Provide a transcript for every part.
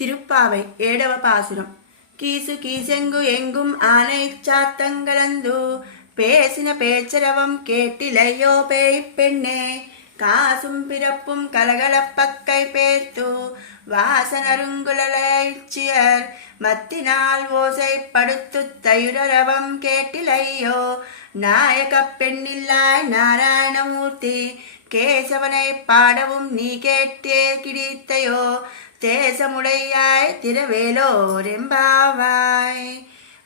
తిరుప్పావై 7వ పాసురం. కీసు కీసెంగు ఎంగుం ఆனை చాத்தங்கலந்து பேசின பேச்சரவம் கேட்டிலையோ பேய்ப் பெண்ணே காசும் பிறப்பும் கலகலப்பக்கை பேர்த்து வாசனருங்குழலச்சியர் மத்தினால் ஓசைப்படுத்து தயுரரவம் கேட்டிலையோ நாயகப் பெண்ணில்லாய் நாராயணமூர்த்தி கேசவனை பாடவும் நீ கேட்டே கிடைத்தையோ தேசముడయ్యాయ్ తిరవేలో రెంబావాయ్.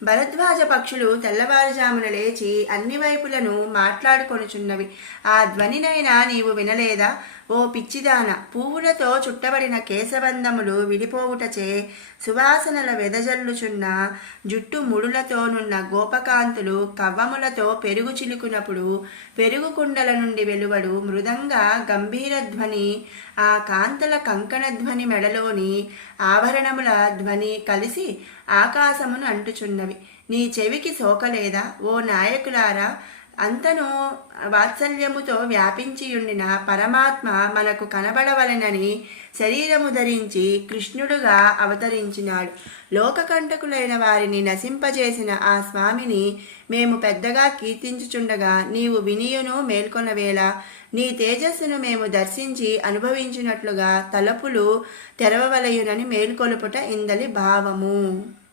భరద్వాజ పక్షులు తెల్లవారుజామున లేచి అన్ని వైపులను మాట్లాడుకొనుచున్నవి. ఆ ధ్వనినైనా నీవు వినలేదా? ఓ పిచ్చిదాన, పువ్వులతో చుట్టబడిన కేశబంధములు విడిపోవుటచే సువాసనల వెదజల్లుచున్న జుట్టు ముడులతోనున్న గోపకాంతులు కవ్వములతో పెరుగు చిలుకునప్పుడు పెరుగు కుండల నుండి వెలువడు మృదంగ గంభీర ధ్వని, ఆ కాంతల కంకణ ధ్వని, మెడలోని ఆభరణముల ధ్వని కలిసి ఆకాశమును అంటుచున్నవి. నీ చెవికి సోకలేదా? ఓ నాయకులారా, అంతను వాత్సల్యముతో వ్యాపించియుండిన పరమాత్మ మనకు కనబడవలెనని శరీరము ధరించి కృష్ణుడుగా అవతరించినాడు. లోకకంటకులైన వారిని నశింపజేసిన ఆ స్వామిని మేము పెద్దగా కీర్తించుచుండగా నీవు వినియును మేల్కొనవేళ. నీ తేజస్సును మేము దర్శించి అనుభవించినట్లుగా తలపులు తెరవవలయునని మేల్కొలుపుట ఇందలి భావము.